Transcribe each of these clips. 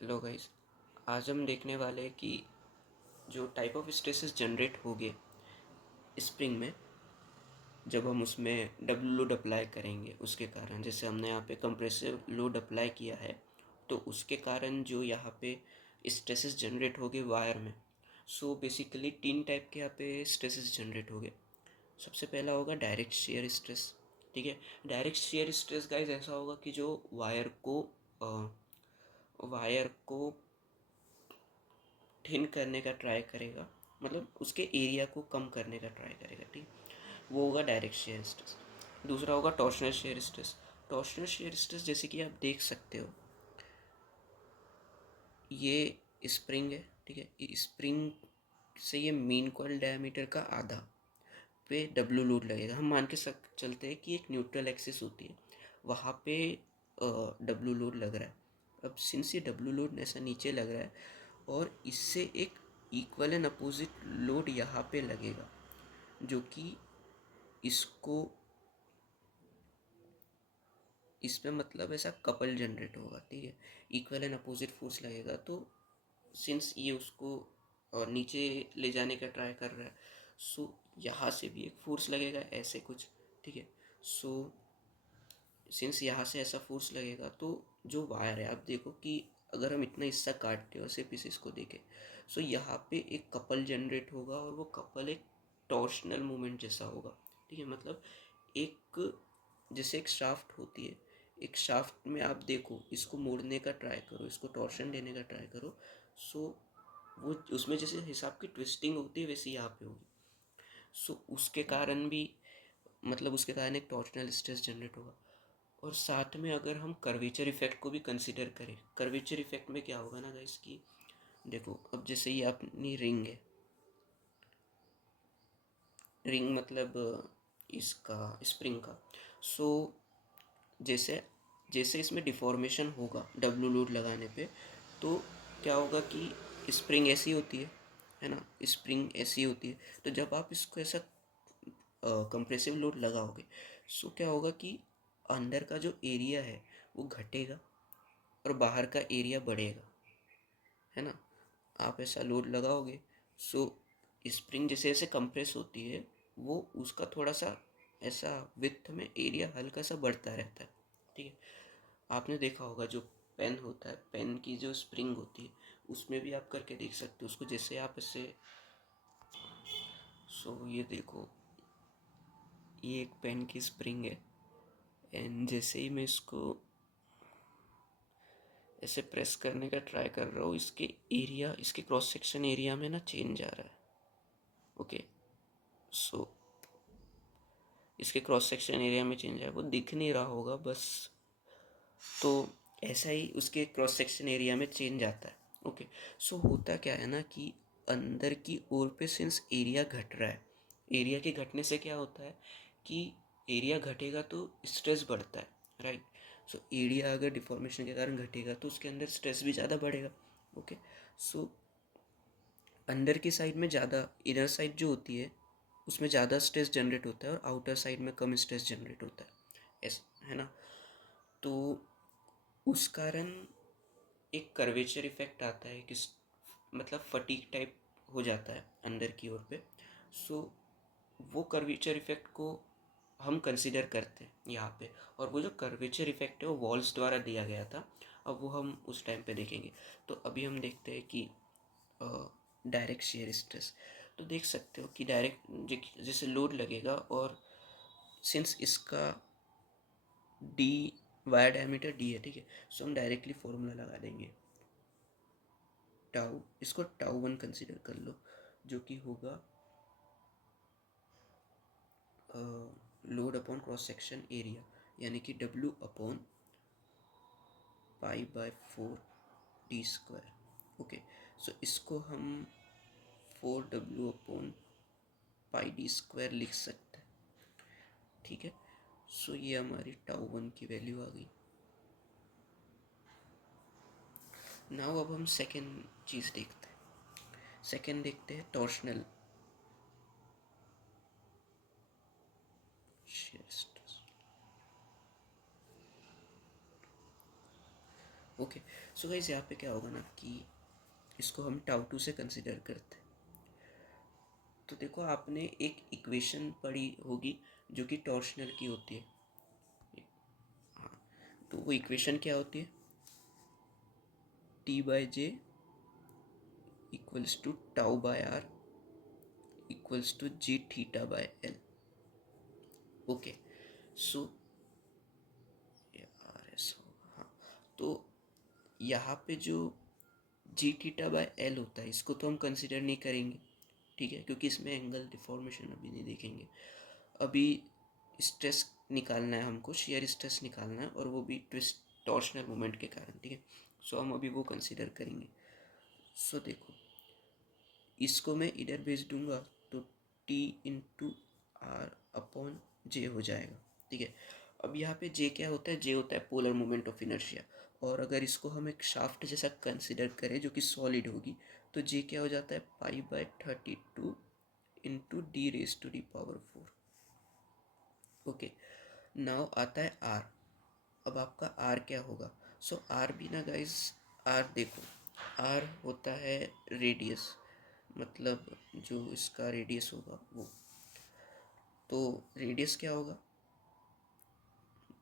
Hello guys. आज हम देखने वाले हैं कि जो टाइप ऑफ स्ट्रेसेस जनरेट होंगे स्प्रिंग में जब हम उसमें डब्ल्यू लोड अप्लाई करेंगे उसके कारण, जैसे हमने यहाँ पे कंप्रेसिव लोड अप्लाई किया है तो उसके कारण जो यहाँ पे स्ट्रेसेस जनरेट होंगे वायर में। सो बेसिकली तीन टाइप के यहाँ पे स्ट्रेसेस जनरेट होंगे। सबसे पहला होगा डायरेक्ट शेयर स्ट्रेस। ठीक है, डायरेक्ट शेयर स्ट्रेस गाइस ऐसा होगा कि जो वायर को थिन करने का ट्राई करेगा, मतलब उसके एरिया को कम करने का ट्राई करेगा। ठीक, वो होगा डायरेक्ट शेयर स्ट्रेस। दूसरा होगा torsional shear stress. Torsional shear stress जैसे कि आप देख सकते हो, ये स्प्रिंग है। ठीक है, स्प्रिंग से ये मेन कॉइल डायमीटर का आधा पे डब्ल्यू लोड लगेगा। हम मान के चलते हैं कि एक न्यूट्रल एक्सिस होती है, वहाँ पे डब्ल्यू लोड लग रहा है। अब सिंस ये डब्ल्यू लोड ऐसा नीचे लग रहा है और इससे एक इक्वल एंड अपोजिट लोड यहाँ पे लगेगा, जो कि इसको इसमें मतलब ऐसा कपल जनरेट होगा। ठीक है, इक्वल एंड अपोजिट फोर्स लगेगा। तो सिंस ये उसको नीचे ले जाने का ट्राई कर रहा है, सो यहाँ से भी एक फोर्स लगेगा ऐसे कुछ। ठीक है, सो सिंस यहाँ से ऐसा फोर्स लगेगा तो जो वायर है, आप देखो कि अगर हम इतना हिस्सा काटते हो सिर्फ इस इसको देखें, सो यहाँ पे एक कपल जनरेट होगा और वो कपल एक टॉर्शनल मूवमेंट जैसा होगा। ठीक है, मतलब एक जैसे एक शाफ्ट होती है, एक शाफ्ट में आप देखो, इसको मोड़ने का ट्राई करो, इसको टॉर्शन देने का ट्राई करो, सो वो उसमें जैसे हिसाब की ट्विस्टिंग होती है वैसे यहाँ पे होगी। सो उसके कारण भी, मतलब उसके कारण एक टॉर्शनल स्ट्रेस जनरेट होगा। और साथ में अगर हम कर्वेचर इफेक्ट को भी कंसिडर करें, कर्वेचर इफेक्ट में क्या होगा ना गाइस कि देखो, अब जैसे ये अपनी रिंग है, रिंग मतलब इसका स्प्रिंग का। सो जैसे जैसे इसमें डिफॉर्मेशन होगा डब्ल्यू लोड लगाने पे, तो क्या होगा कि स्प्रिंग ऐसी होती है ना, स्प्रिंग ऐसी होती है। तो जब आप इसको ऐसा कंप्रेसिव लोड लगाओगे, सो क्या होगा कि अंदर का जो एरिया है वो घटेगा और बाहर का एरिया बढ़ेगा, है ना। आप ऐसा लोड लगाओगे, सो स्प्रिंग जैसे जैसे कंप्रेस होती है, वो उसका थोड़ा सा ऐसा विड्थ में एरिया हल्का सा बढ़ता रहता है। ठीक है, आपने देखा होगा जो पेन होता है, पेन की जो स्प्रिंग होती है, उसमें भी आप करके देख सकते हो उसको, जैसे आप ऐसे, सो ये देखो, ये एक पेन की स्प्रिंग है एंड जैसे ही मैं इसको ऐसे प्रेस करने का ट्राई कर रहा हूँ, इसके एरिया, इसके क्रॉस सेक्शन एरिया में ना चेंज आ रहा है। ओके, सो इसके क्रॉस सेक्शन एरिया में चेंज है, वो दिख नहीं रहा होगा बस। तो ऐसा ही उसके क्रॉस सेक्शन एरिया में चेंज आता है। ओके, सो होता क्या है ना कि अंदर की ओर पे सिंस एरिया घट रहा है, एरिया के घटने से क्या होता है कि एरिया घटेगा तो स्ट्रेस बढ़ता है, राइट। सो एरिया अगर डिफॉर्मेशन के कारण घटेगा तो उसके अंदर स्ट्रेस भी ज़्यादा बढ़ेगा। ओके, सो अंदर की साइड में ज़्यादा, इनर साइड जो होती है उसमें ज़्यादा स्ट्रेस जनरेट होता है और आउटर साइड में कम स्ट्रेस जनरेट होता है, ऐसा है ना। तो उस कारण एक कर्वेचर इफेक्ट आता है, किस मतलब फटीक टाइप हो जाता है अंदर की ओर पे। सो वो कर्वेचर इफेक्ट को हम कंसिडर करते हैं यहाँ पे। और वो जो कर्वेचर इफेक्ट है वो वॉल्स द्वारा दिया गया था, अब वो हम उस टाइम पे देखेंगे। तो अभी हम देखते हैं कि डायरेक्ट शेयर स्ट्रेस। तो देख सकते हो कि डायरेक्ट जैसे लोड लगेगा और सिंस इसका डी, वायर डायमीटर डी है, ठीक है, सो हम डायरेक्टली फॉर्मूला लगा देंगे टाउ, इसको टाउ वन कंसिडर कर लो, जो कि होगा load upon cross section area, यानी कि W upon pi by 4 d²। Okay, so इसको हम 4w अपॉन पाई d² लिख सकते हैं। ठीक है, सो ये हमारी टाउ वन की वैल्यू आ गई। नाउ अब हम सेकेंड चीज़ देखते हैं। सेकेंड देखते हैं torsional shear stress. Okay, so guys यहाँ पे क्या होगा ना कि इसको हम टाउ टू से कंसिडर करते हैं। तो देखो आपने एक इक्वेशन पढ़ी होगी जो कि टॉर्शनल की होती है। हाँ, तो वो इक्वेशन क्या होती है? T/J equals to tau by R equals to G theta by L. Okay, so R S होगा, हाँ। तो यहाँ पे जो जी थीटा बाय एल होता है इसको तो हम कंसिडर नहीं करेंगे, ठीक है, क्योंकि इसमें एंगल डिफॉर्मेशन अभी नहीं देखेंगे। अभी स्ट्रेस निकालना है हमको, शेयर स्ट्रेस निकालना है, और वो भी ट्विस्ट टॉर्शनल मोमेंट के कारण, ठीक है। सो हम अभी वो कंसिडर करेंगे। सो देखो, इसको मैं इधर भेज दूंगा तो टी इंटू आर अपॉन जे हो जाएगा, ठीक है। अब यहाँ पे जे क्या होता है? जे होता है पोलर मोमेंट ऑफ इनर्शिया। और अगर इसको हम एक शाफ्ट जैसा कंसिडर करें जो कि सॉलिड होगी, तो जे क्या हो जाता है? π/32 इंटू d⁻⁴। ओके, नाउ आता है आर। अब आपका आर क्या होगा? सो आर भी ना गाइस, आर देखो, आर होता है रेडियस, मतलब जो इसका रेडियस होगा वो। तो रेडियस क्या होगा?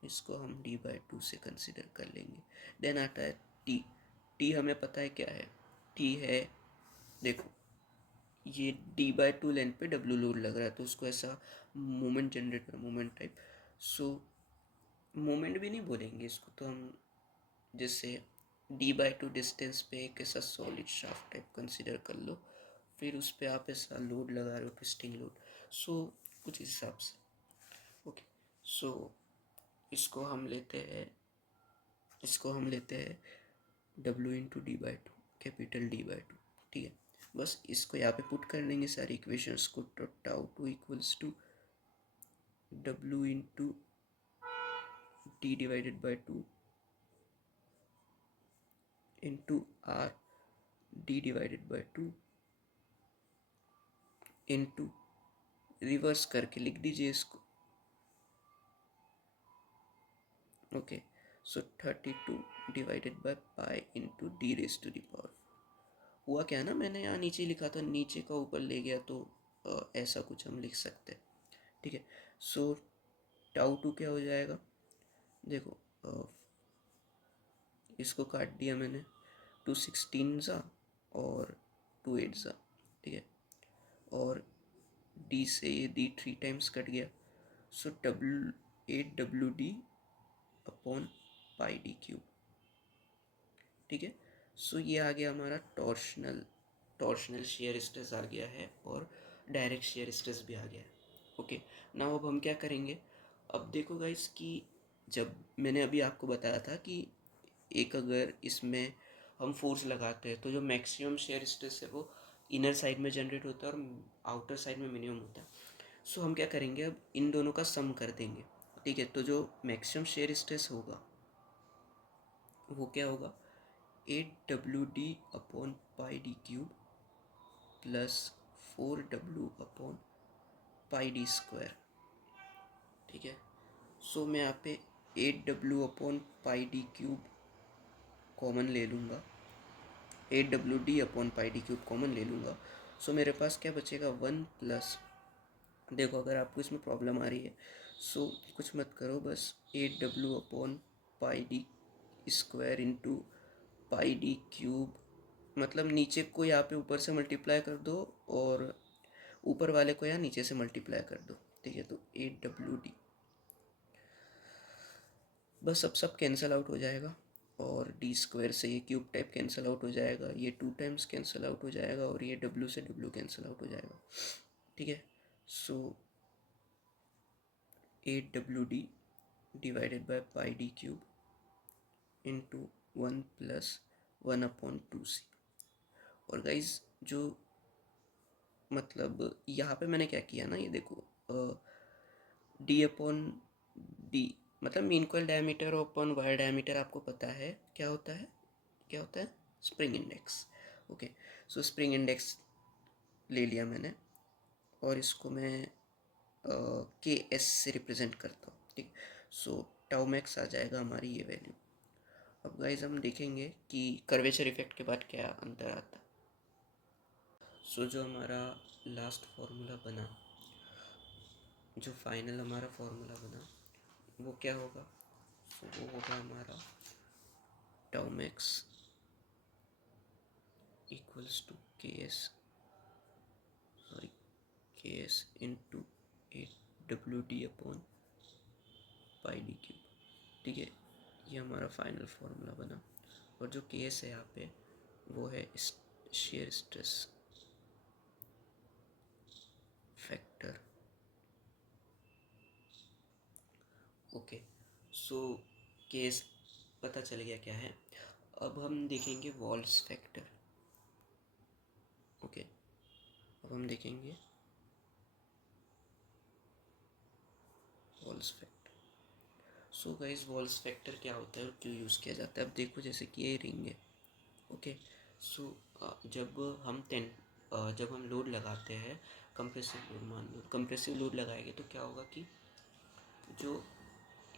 इसको हम d/2 से कंसिडर कर लेंगे। देन आता है टी। टी हमें पता है क्या है? टी है, देखो, ये d/2 लेंथ पे डब्ल्यू लोड लग रहा है, तो उसको ऐसा मोमेंट जनरेट कर, मोमेंट टाइप। सो मोमेंट भी नहीं बोलेंगे इसको, तो हम जैसे d/2 डिस्टेंस पे एक ऐसा सॉलिड शाफ्ट टाइप कंसिडर कर लो, फिर उस पर आप ऐसा लोड लगा रहे हो, ट्विस्टिंग लोड। सो कुछ इस हिसाब से। ओके, सो इसको हम लेते हैं, W into d/2, capital d/2, ठीक है। बस इसको यहाँ पे पुट कर लेंगे सारी इक्वेशंस को, तो tau two equals to W into d/2 into R d/2 into, reverse करके लिख दीजिए इसको। Okay, so 32 divided by pi into d⁻⁴। हुआ क्या ना, मैंने यहाँ नीचे लिखा था, नीचे का ऊपर ले गया, तो ऐसा कुछ हम लिख सकते हैं, ठीक है। सो टाउ टू क्या हो जाएगा? देखो, इसको काट दिया मैंने, 2 16 ज़ा और 2 8 ज़ा, ठीक है। और डी से ये डी 3 टाइम्स कट गया, सो W8 WD अपॉन πd³, ठीक है। सो ये आ गया हमारा टॉर्शनल शेयर स्ट्रेस आ गया है, और डायरेक्ट शेयर स्ट्रेस भी आ गया है। ओके, नाउ अब हम क्या करेंगे? अब देखो गाइस कि जब मैंने अभी आपको बताया था कि एक अगर इसमें हम फोर्स लगाते हैं तो जो मैक्सिमम शेयर स्ट्रेस है वो इनर साइड में जनरेट होता है और आउटर साइड में मिनिमम होता है। सो हम क्या करेंगे, अब इन दोनों का सम कर देंगे, ठीक है। तो जो मैक्सिमम शेयर स्ट्रेस होगा वो क्या होगा? 8 WD upon πd³ plus 4W upon πd², ठीक है। सो मैं यहाँ पे 8W अपॉन πd³ कॉमन ले लूँगा, 8WD अपॉन πd³ कॉमन ले लूँगा। सो मेरे पास क्या बचेगा? 1 प्लस, देखो अगर आपको इसमें प्रॉब्लम आ रही है सो कुछ मत करो, बस 8W upon πd² into πd³, मतलब नीचे को यहाँ पे ऊपर से मल्टीप्लाई कर दो और ऊपर वाले को यहाँ नीचे से मल्टीप्लाई कर दो, ठीक है। तो 8WD, बस अब सब कैंसिल आउट हो जाएगा, और d² से ये क्यूब टाइप कैंसिल आउट हो जाएगा, ये 2 टाइम्स कैंसिल आउट हो जाएगा, और ये W से W कैंसिल आउट हो जाएगा, ठीक है। सो 8WD divided by πd³ into 1 plus 1/2c। और गाइज जो, मतलब यहाँ पे मैंने क्या किया ना, ये देखो, डी अपॉन डी, मतलब mean coil diameter upon wire diameter आपको पता है क्या होता है? क्या होता है? Spring index. ओके, सो स्प्रिंग इंडेक्स ले लिया मैंने, और इसको मैं KS से रिप्रेजेंट करता हूँ, ठीक। सो टाउ मैक्स आ जाएगा हमारी ये वैल्यू, अब गाइस हम देखेंगे कि कर्वेचर इफेक्ट के बाद क्या अंतर आता है। सो जो हमारा लास्ट फॉर्मूला बना, जो फाइनल हमारा फॉर्मूला बना, वो क्या होगा? सो वो होगा हमारा टाउ मैक्स इक्वल्स टू के S into A W D upon pi D cube. ठीक है, ये हमारा फाइनल फार्मूला बना। और जो केस है यहाँ पे वो है shear stress factor. Okay, so case पता चल गया क्या है। अब हम देखेंगे वॉल्स फैक्टर। ओके, अब हम देखेंगे walls factor. So guys, walls factor क्या होता है और क्यों यूज़ किया जाता है? अब देखो, जैसे कि ये रिंग है। ओके, सो जब हम लोड लगाते हैं, कंप्रेसिव लोड, मान लो कंप्रेसिव लोड लगाएंगे, तो क्या होगा कि जो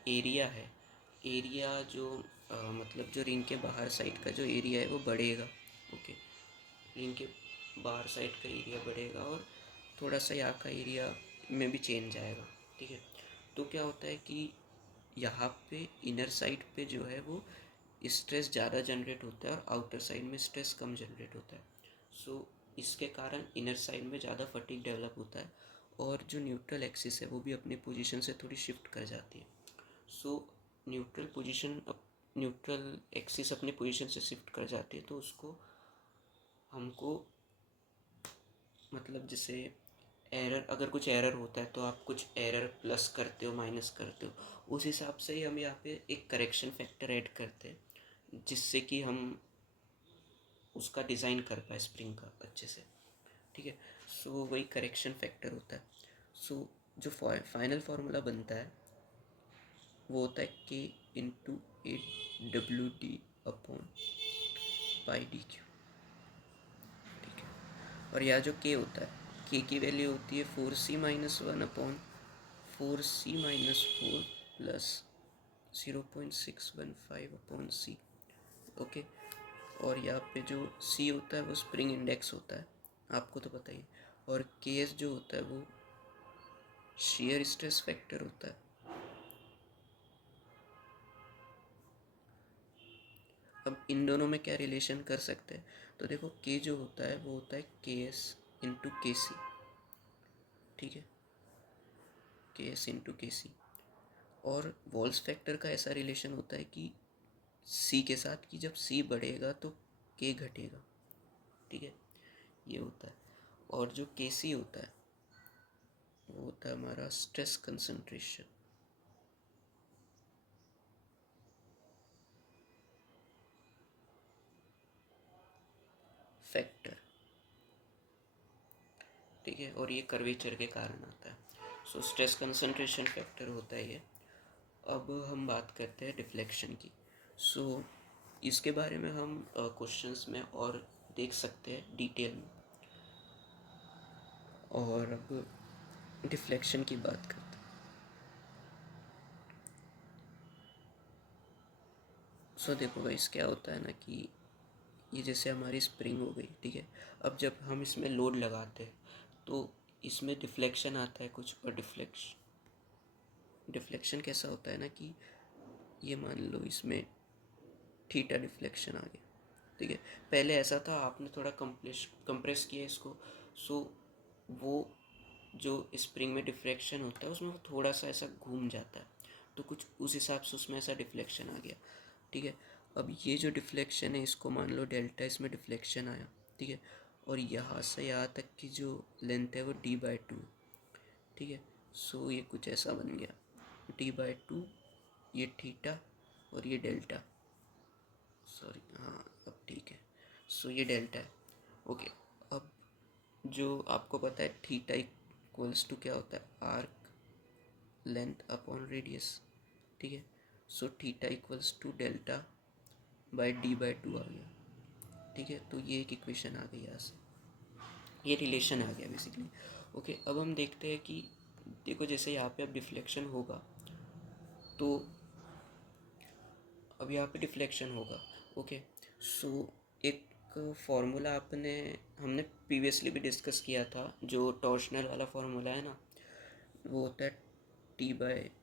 एरिया है, एरिया जो मतलब जो रिंग के बाहर साइड का जो एरिया है वो बढ़ेगा। ओके, रिंग के बाहर साइड का एरिया बढ़ेगा और थोड़ा सा यहाँ का एरिया में भी चेंज आएगा। ठीक है, तो क्या होता है कि यहाँ पे इनर साइड पे जो है वो स्ट्रेस ज़्यादा जनरेट होता है और आउटर साइड में स्ट्रेस कम जनरेट होता है। सो इसके कारण इनर साइड में ज़्यादा फटीग डेवलप होता है और जो न्यूट्रल एक्सिस है वो भी अपनी पोजीशन से थोड़ी शिफ्ट कर जाती है। सो न्यूट्रल एक्सिस अपनी पोजीशन से शिफ्ट कर जाती है, तो उसको हमको मतलब जैसे एरर, अगर कुछ एरर होता है तो आप कुछ एरर प्लस करते हो, माइनस करते हो, उस हिसाब से ही हम यहाँ पे एक करेक्शन फैक्टर ऐड करते हैं, जिससे कि हम उसका डिज़ाइन कर पाए स्प्रिंग का अच्छे से। ठीक है, सो वही करेक्शन फैक्टर होता है। सो जो फाइनल फार्मूला बनता है वो होता है के into A W D upon pi D Q. ठीक है, और यहाँ जो के होता है, के की वैल्यू होती है 4c-1 upon 4c-4 plus 0.615 upon C. Okay, और यहाँ पे जो सी होता है वो स्प्रिंग इंडेक्स होता है, आपको तो पता ही है। और के एस जो होता है वो शेयर स्ट्रेस फैक्टर होता है। अब इन दोनों में क्या रिलेशन कर सकते हैं? तो देखो, के जो होता है वो होता है के एस इंटू के सी। ठीक है, के एस इंटू के सी। और वॉल्स फैक्टर का ऐसा रिलेशन होता है कि सी के साथ, कि जब सी बढ़ेगा तो के घटेगा। ठीक है, ये होता है। और जो के सी होता है वो होता है हमारा स्ट्रेस कंसंट्रेशन फैक्टर। ठीक है, और ये कर्वेचर के कारण आता है। सो स्ट्रेस कंसंट्रेशन फैक्टर होता है ये। अब हम बात करते हैं डिफ्लेक्शन की। सो इसके बारे में हम क्वेश्चंस में और देख सकते हैं डिटेल में। और अब डिफ्लेक्शन की बात करते हैं। सो देखो गाइस, क्या होता है ना कि ये जैसे हमारी स्प्रिंग हो गई। ठीक है, अब जब हम इसमें लोड लगाते हैं तो इसमें डिफ्लेक्शन आता है कुछ। और डिफ्लेक्शन कैसा होता है ना कि ये मान लो इसमें थीटा डिफ्लेक्शन आ गया। ठीक है, पहले ऐसा था, आपने थोड़ा कंप्रेस किया इसको, सो वो जो स्प्रिंग में डिफ्लेक्शन होता है उसमें वो थोड़ा सा ऐसा घूम जाता है, तो कुछ उस हिसाब से उसमें ऐसा डिफ्लेक्शन आ गया। ठीक है, अब ये जो डिफ्लेक्शन है इसको मान लो डेल्टा, इसमें डिफ्लेक्शन आया। ठीक है, और यहाँ से यहाँ तक की जो लेंथ है वो d/2 है। ठीक है, सो ये कुछ ऐसा बन गया, d/2, ये थीटा और ये डेल्टा। सॉरी, हाँ अब ठीक है। सो ये डेल्टा है। ओके, अब जो आपको पता है थीटा इक्वल्स टू क्या होता है, आर्क लेंथ अपॉन रेडियस। ठीक है, so theta equals to delta by d/2 आ गया। ठीक है, तो ये एक इक्वेशन आ गई यहाँ से, ये रिलेशन आ गया बेसिकली। ओके, अब हम देखते हैं कि देखो जैसे यहाँ पे अब डिफ्लेक्शन होगा तो अब यहाँ पे डिफ्लेक्शन होगा। ओके, सो एक फार्मूला हमने प्रीवियसली भी डिस्कस किया था, जो टॉर्शनल वाला फार्मूला है ना, वो होता है T/J=τ/r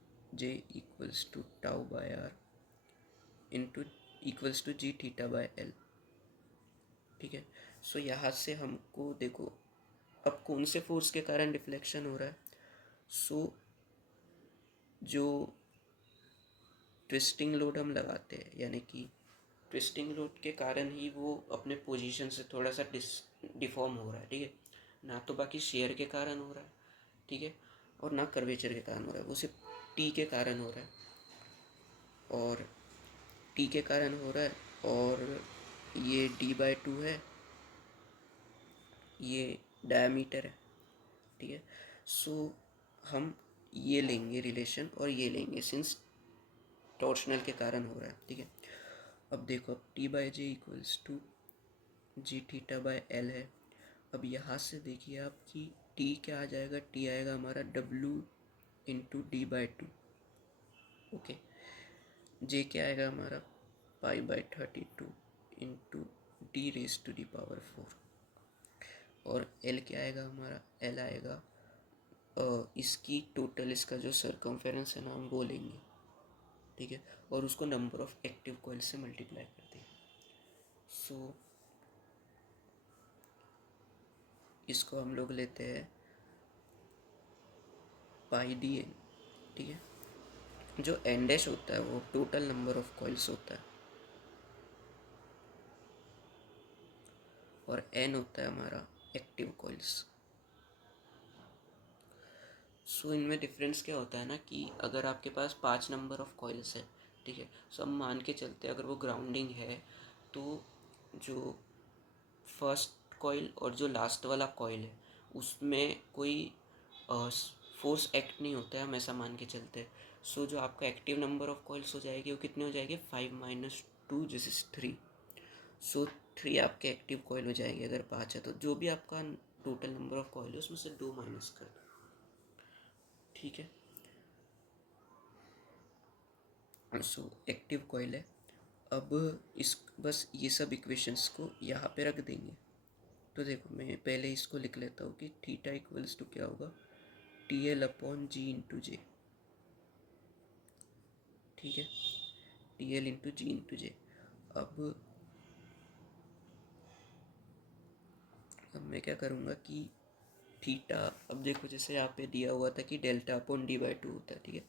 into equals to g θ/L। ठीक है, सो यहाँ से हमको देखो अब कौन से फोर्स के कारण डिफ्लेक्शन हो रहा है। सो जो ट्विस्टिंग लोड हम लगाते हैं, यानी कि ट्विस्टिंग लोड के कारण ही वो अपने पोजीशन से थोड़ा सा डिफॉर्म हो रहा है। ठीक है, ना तो बाकी शेयर के कारण हो रहा है, ठीक है, और ना कर्वेचर के कारण हो रहा है, वो सिर्फ टी के कारण हो रहा है। और टी के कारण हो रहा है, और ये d/2 है, ये डायमीटर है। ठीक है, सो हम ये लेंगे रिलेशन और ये लेंगे सिंस टॉर्शनल के कारण हो रहा है। ठीक है, अब देखो, अब T/J=g θ/L है। अब यहाँ से देखिए आप कि T क्या आ जाएगा, T आएगा हमारा W/d/2। ओके, J क्या आएगा हमारा π/32 इंटू d⁻⁴। और L क्या आएगा हमारा, L आएगा इसकी टोटल, इसका जो सर्कमफेरेंस है ना, हम वो लेंगे। ठीक है, और उसको नंबर ऑफ एक्टिव कॉइल से मल्टीप्लाई कर देंगे। सो इसको हम लोग लेते हैं πdn। ठीक है, जो n डैश होता है वो टोटल नंबर ऑफ कॉइल्स होता है, और n होता है हमारा एक्टिव कॉइल्स। सो इनमें डिफरेंस क्या होता है ना, कि अगर आपके पास 5 नंबर ऑफ कॉइल्स है, ठीक है, सो हम मान के चलते हैं अगर वो ग्राउंडिंग है, तो जो फर्स्ट कॉइल और जो लास्ट वाला कॉइल है उसमें कोई फोर्स एक्ट नहीं होता है, हम ऐसा मान के चलते हैं। सो जो आपका एक्टिव नंबर ऑफ कॉइल्स हो जाएगी वो कितने हो जाएंगे, 5 - 2 दिस इज 3। सो 3 आपके एक्टिव कॉइल हो जाएंगे। अगर 5 है तो जो भी आपका टोटल नंबर ऑफ कॉइल है उसमें से 2 माइनस कर दो। ठीक है, सो एक्टिव कॉइल है। अब इस बस ये सब इक्वेशंस को यहाँ पे रख देंगे। तो देखो, मैं पहले इसको लिख लेता हूँ कि थीटा इक्वल्स टू क्या होगा, TL/G/J। ठीक है, TL/G/J। अब मैं क्या करूँगा कि थीटा, अब देखो जैसे यहाँ पे दिया हुआ था कि डेल्टा/d/2 होता है। ठीक है,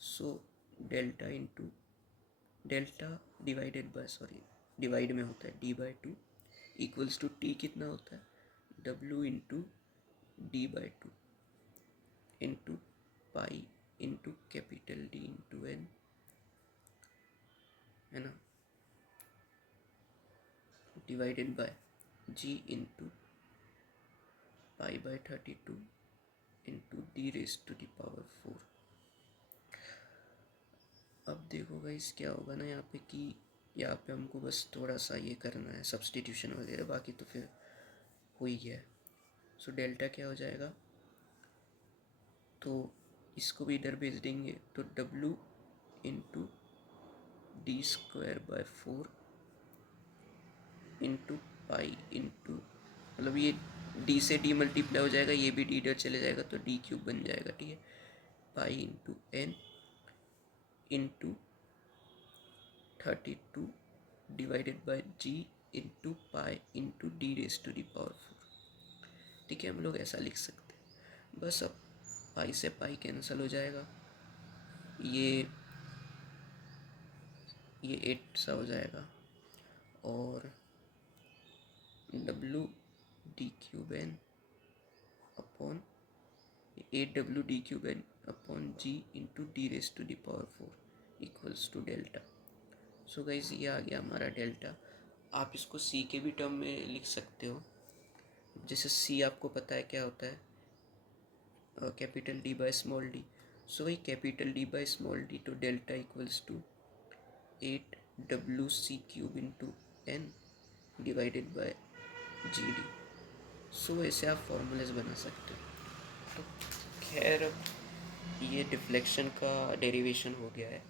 सो डेल्टा डिवाइड में होता है d/2 इक्वल्स टू टी कितना होता है, W/d/2 into pi into capital D into N, है ना, divided by G into π/32 into d⁻⁴। अब देखो गाइस क्या होगा ना यहाँ पे, कि यहाँ पे हमको बस थोड़ा सा ये करना है सब्सटीट्यूशन वगैरह, बाकी तो फिर हो ही गया है। सो डेल्टा क्या हो जाएगा, तो इसको भी इधर भेज देंगे, तो W into d²/4 into pi into, मतलब ये d से d मल्टीप्लाई हो जाएगा, ये भी d इधर चले जाएगा तो d³ बन जाएगा। ठीक है, pi into N into 32 divided by G into pi into d⁻⁴। ठीक है, हम लोग ऐसा लिख सकते हैं। बस अब पाई से पाई कैंसिल हो जाएगा, ये 8 सा हो जाएगा, और W/d³ upon 8W/d³ upon G into d⁻⁴ equals to delta. So guys ये आ गया हमारा डेल्टा। आप इसको C के भी टर्म में लिख सकते हो। जैसे C आपको पता है क्या होता है, कैपिटल D/d। सो वही कैपिटल D/d, तो delta equals to 8WC³ into N divided by GD। So ऐसे आप फॉर्मूलेस बना सकते हो। तो खैर, अब ये डिफ्लेक्शन का डेरिवेशन हो गया है।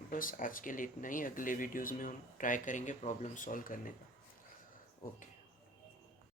बस आज के लिए इतना ही। अगले वीडियोज़ में हम ट्राई करेंगे प्रॉब्लम सॉल्व करने का। ओके।